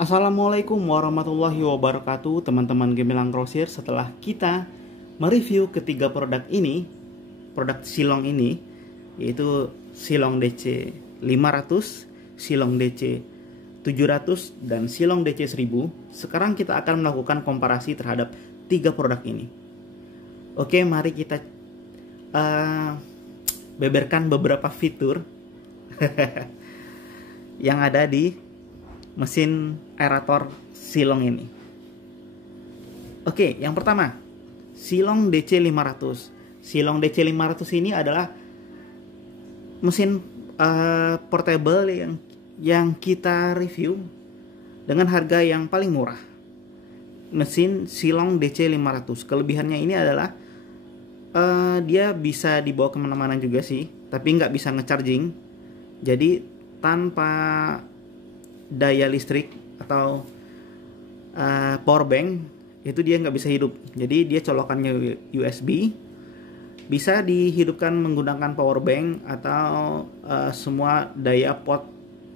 Assalamualaikum warahmatullahi wabarakatuh, teman-teman Gemilang Grosir. Setelah kita mereview ketiga produk ini, produk Silong ini, yaitu Silong DC 500, Silong DC 700, dan Silong DC 1000, sekarang kita akan melakukan komparasi terhadap tiga produk ini. Oke, mari kita beberkan beberapa fitur yang ada di mesin aerator Silong ini. Oke, yang pertama, Silong DC 500. Silong DC 500 ini adalah mesin portable yang kita review dengan harga yang paling murah. Mesin Silong DC 500. Kelebihannya ini adalah dia bisa dibawa kemana-mana juga sih, tapi nggak bisa ngecharging. Jadi tanpa daya listrik atau power bank itu dia nggak bisa hidup. Jadi dia colokannya USB, bisa dihidupkan menggunakan power bank atau semua daya port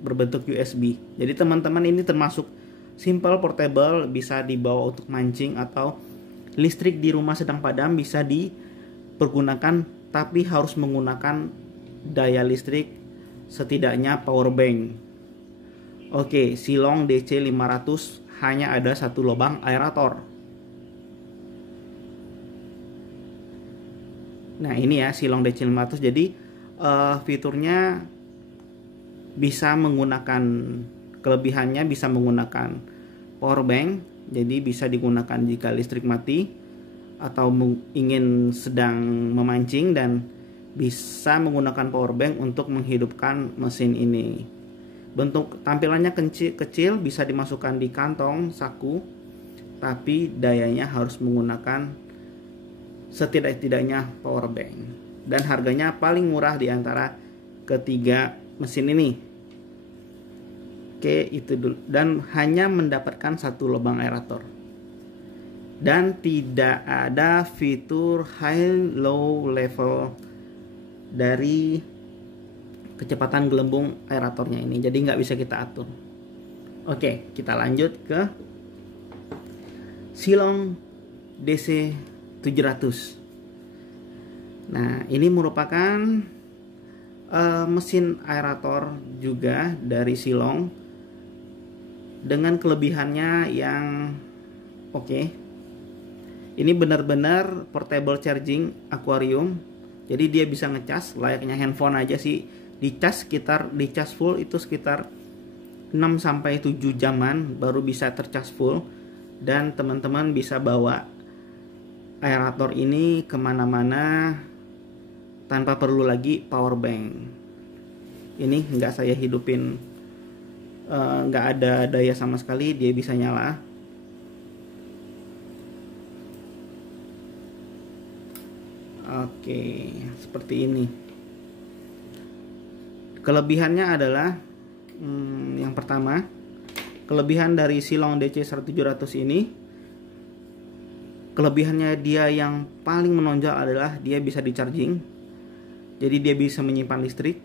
berbentuk USB. Jadi teman-teman, ini termasuk simple portable, bisa dibawa untuk mancing atau listrik di rumah sedang padam bisa dipergunakan, tapi harus menggunakan daya listrik setidaknya power bank. Oke, Silong DC 500 hanya ada satu lubang aerator. Nah, ini ya Silong DC 500. Jadi fiturnya bisa menggunakan, kelebihannya bisa menggunakan power bank. Jadi bisa digunakan jika listrik mati atau ingin sedang memancing, dan bisa menggunakan power bank untuk menghidupkan mesin ini. Bentuk tampilannya kecil, bisa dimasukkan di kantong saku, tapi dayanya harus menggunakan setidak-tidaknya power bank. Dan harganya paling murah di antara ketiga mesin ini. Oke, itu dulu. Dan hanya mendapatkan satu lubang aerator. Dan tidak ada fitur high low level dari kecepatan gelembung aeratornya ini, jadi nggak bisa kita atur. Oke, kita lanjut ke Silong DC 700. Nah, ini merupakan mesin aerator juga dari Silong dengan kelebihannya yang oke. Ini benar-benar portable charging aquarium, jadi dia bisa ngecas layaknya handphone aja sih. Dicas full itu sekitar 6-7 jaman baru bisa tercas full, dan teman-teman bisa bawa aerator ini kemana-mana tanpa perlu lagi power bank. Ini nggak saya hidupin, nggak ada daya sama sekali, dia bisa nyala. Oke, seperti ini. Kelebihannya adalah yang pertama, kelebihan dari Silong DC 700 ini, kelebihannya dia yang paling menonjol adalah dia bisa di-charging. Jadi dia bisa menyimpan listrik.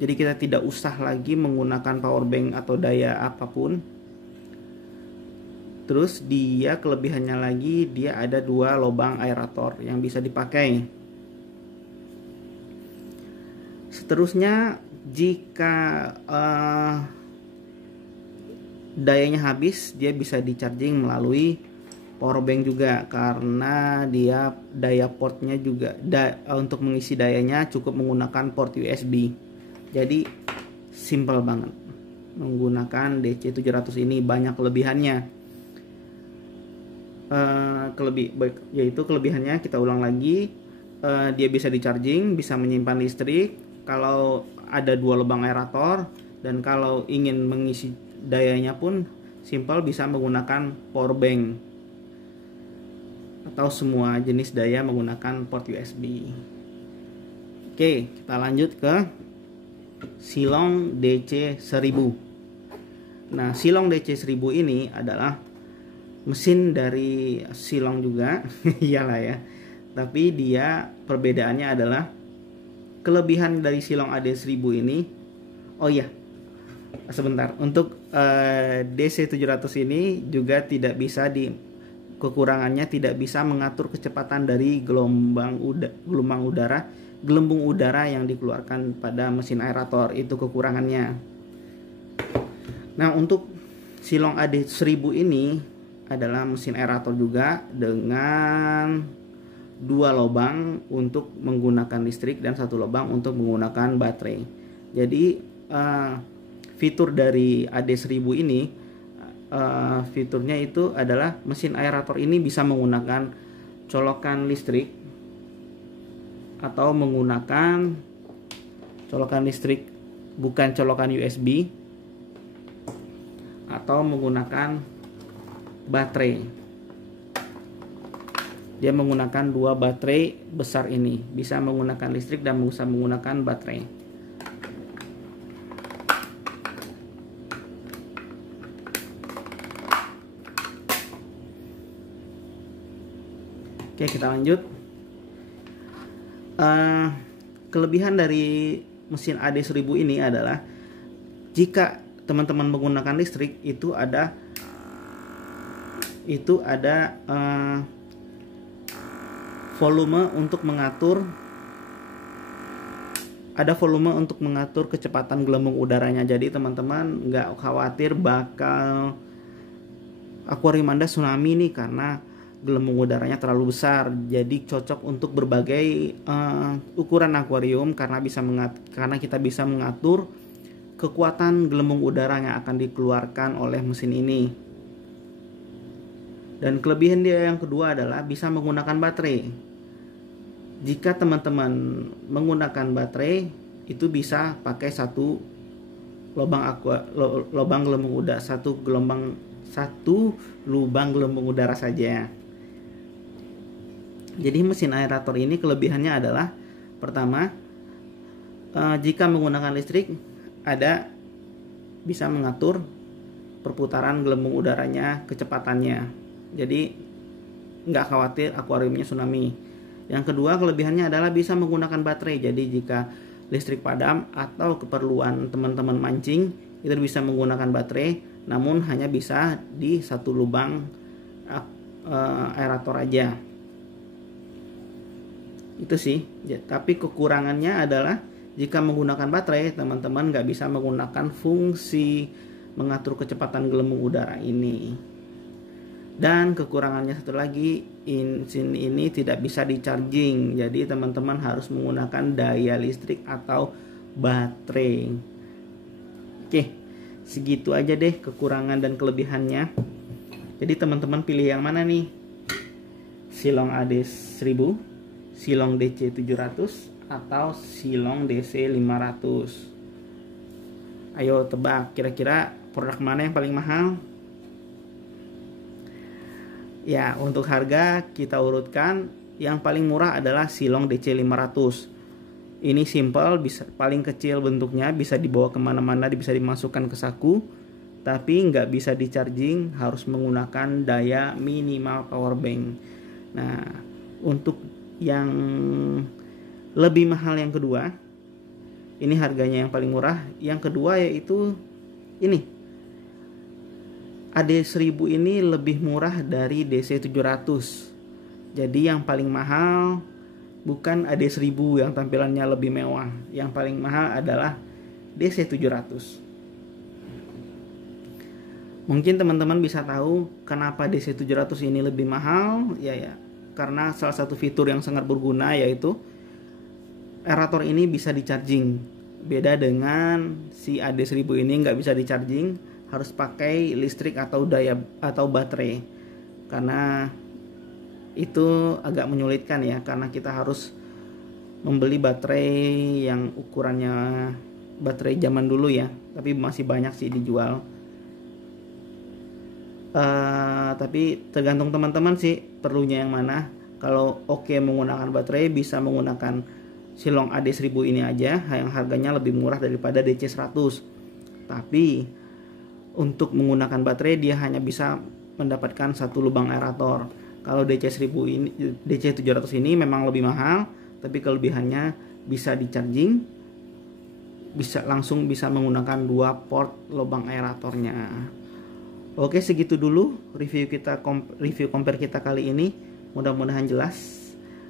Jadi kita tidak usah lagi menggunakan power bank atau daya apapun. Terus dia kelebihannya lagi, dia ada dua lubang aerator yang bisa dipakai. Seterusnya, jika dayanya habis, dia bisa di-charging melalui power bank juga, karena dia daya portnya juga untuk mengisi dayanya cukup menggunakan port USB. Jadi simple banget menggunakan DC 700 ini. Banyak kelebihannya. Yaitu kelebihannya, kita ulang lagi, dia bisa di-charging, bisa menyimpan listrik kalau ada dua lubang aerator, dan kalau ingin mengisi dayanya pun simple, bisa menggunakan power bank atau semua jenis daya menggunakan port USB. Oke, kita lanjut ke Silong DC 1000. Nah, Silong DC 1000 ini adalah mesin dari Silong juga, iyalah ya. Tapi dia perbedaannya adalah, kelebihan dari Silong AD 1000 ini, oh iya, Sebentar, untuk DC700 ini juga tidak bisa kekurangannya tidak bisa mengatur kecepatan dari gelembung udara yang dikeluarkan pada mesin aerator, itu kekurangannya. Nah, untuk Silong AD1000 ini adalah mesin aerator juga dengan 2 lubang untuk menggunakan listrik dan 1 lubang untuk menggunakan baterai. Jadi fitur dari AD1000 ini fiturnya itu adalah mesin aerator ini bisa menggunakan colokan listrik atau menggunakan colokan listrik bukan colokan USB atau menggunakan baterai. Dia menggunakan 2 baterai besar ini, bisa menggunakan listrik dan bisa menggunakan baterai. Oke, kita lanjut. Kelebihan dari mesin AD1000 ini adalah jika teman-teman menggunakan listrik itu ada volume untuk mengatur kecepatan gelembung udaranya. Jadi teman-teman nggak khawatir bakal akuarium Anda tsunami nih karena gelembung udaranya terlalu besar. Jadi cocok untuk berbagai ukuran akuarium karena kita bisa mengatur kekuatan gelembung udara yang akan dikeluarkan oleh mesin ini. Dan kelebihan dia yang kedua adalah bisa menggunakan baterai. Jika teman-teman menggunakan baterai itu bisa pakai satu lubang gelembung udara, satu lubang gelembung udara saja. Jadi mesin aerator ini kelebihannya adalah pertama, jika menggunakan listrik bisa mengatur perputaran gelembung udaranya, kecepatannya. Jadi nggak khawatir akuariumnya tsunami. Yang kedua kelebihannya adalah bisa menggunakan baterai. Jadi jika listrik padam atau keperluan teman-teman mancing itu bisa menggunakan baterai, namun hanya bisa di satu lubang aerator aja. Itu sih ya, tapi kekurangannya adalah jika menggunakan baterai teman-teman nggak bisa menggunakan fungsi mengatur kecepatan gelembung udara ini. Dan kekurangannya satu lagi, mesin ini tidak bisa di charging, jadi teman-teman harus menggunakan daya listrik atau baterai. Oke, segitu aja deh kekurangan dan kelebihannya. Jadi teman-teman pilih yang mana nih? Silong AD1000, Silong DC700 atau Silong DC500? Ayo tebak, kira-kira produk mana yang paling mahal? Ya, untuk harga kita urutkan, yang paling murah adalah Silong DC500. Ini simple, bisa paling kecil bentuknya, bisa dibawa kemana-mana, bisa dimasukkan ke saku, tapi nggak bisa di charging, harus menggunakan daya minimal power bank. Nah, untuk yang lebih mahal yang kedua, ini harganya yang paling murah. Yang kedua yaitu ini, AD1000 ini lebih murah dari DC700. Jadi yang paling mahal bukan AD1000 yang tampilannya lebih mewah. Yang paling mahal adalah DC700. Mungkin teman-teman bisa tahu kenapa DC700 ini lebih mahal. Ya, karena salah satu fitur yang sangat berguna yaitu aerator ini bisa di charging. Beda dengan si AD1000 ini nggak bisa di charging, harus pakai listrik atau baterai. Karena itu agak menyulitkan ya, karena kita harus membeli baterai yang ukurannya baterai zaman dulu ya, tapi masih banyak sih dijual. Tapi tergantung teman-teman sih perlunya yang mana. Kalau menggunakan baterai, bisa menggunakan Silong AD1000 ini aja yang harganya lebih murah daripada DC100. Tapi untuk menggunakan baterai dia hanya bisa mendapatkan satu lubang aerator. Kalau DC700 ini memang lebih mahal, tapi kelebihannya bisa di charging langsung bisa menggunakan 2 port lubang aeratornya. Oke, segitu dulu review compare kita kali ini. Mudah-mudahan jelas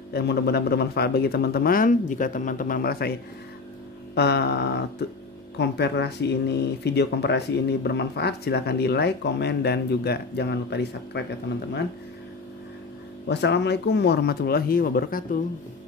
dan mudah-mudahan bermanfaat bagi teman-teman. Jika teman-teman merasa video komparasi ini bermanfaat, silahkan di like, komen, dan juga jangan lupa di subscribe ya teman-teman. Wassalamualaikum warahmatullahi wabarakatuh.